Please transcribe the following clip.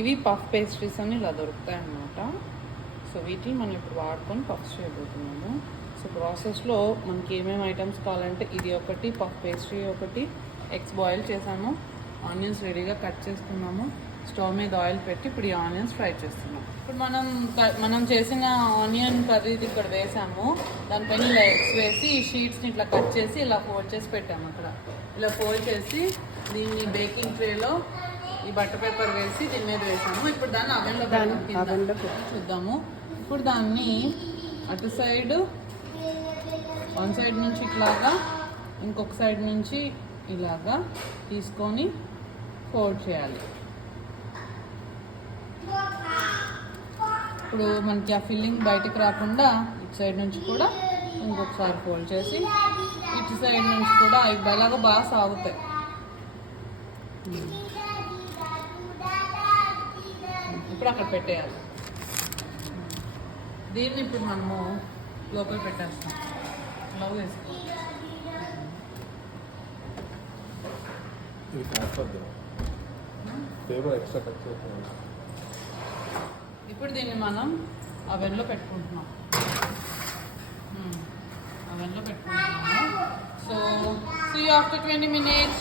ఇవి puff pastries అని ఇలా దొరుకుతాయి అన్నమాట. సో వీటిని మనం ఇప్పుడు వాడుకొని పఫ్స్ చేయబోతున్నాము. సో ప్రాసెస్లో మనకి ఏమేమి ఐటమ్స్ కావాలంటే ఇది ఒకటి, పఫ్ పేస్ట్రీ ఒకటి, ఎగ్స్ బాయిల్ చేసాము, ఆనియన్స్ రెడీగా కట్ చేసుకున్నాము, స్టవ్ మీద ఆయిల్ పెట్టి ఇప్పుడు ఈ ఆనియన్స్ ఫ్రై చేస్తున్నాం. ఇప్పుడు మనం చేసిన ఆనియన్ కర్రీది ఇక్కడ వేసాము. దానిపైన ఇలా ఎగ్స్ వేసి ఈ షీట్స్ని ఇట్లా కట్ చేసి ఇలా ఫోల్డ్ చేసి పెట్టాము. అక్కడ ఇలా ఫోల్డ్ చేసి దీన్ని బేకింగ్ ట్రేలో ఈ బటర్ పేపర్ వేసి దీని మీద వేసాము. ఇప్పుడు దాన్ని అవెన్లో చూద్దాము. ఇప్పుడు దాన్ని అటు సైడ్ వన్ సైడ్ నుంచి ఇట్లాగా, ఇంకొక సైడ్ నుంచి ఇలాగా తీసుకొని ఫోల్డ్ చేయాలి. ఇప్పుడు మనకి ఆ ఫిల్లింగ్ బయటకు రాకుండా ఇటు సైడ్ నుంచి కూడా ఇంకొకసారి ఫోల్డ్ చేసి ఇటు సైడ్ నుంచి కూడా ఇవి ఎలాగో బాగా సాగుతాయి. ఇప్పుడు అక్కడ పెట్టేయాలి. దీన్ని ఇప్పుడు మనము లోపల పెట్టేస్తాం. లవ్ వేసుకోవాలి. ఇప్పుడు దీన్ని మనం అవెన్లో పెట్టుకుంటున్నాం. అవెన్లో పెట్టుకుంటున్నాము. So see after 20 minutes.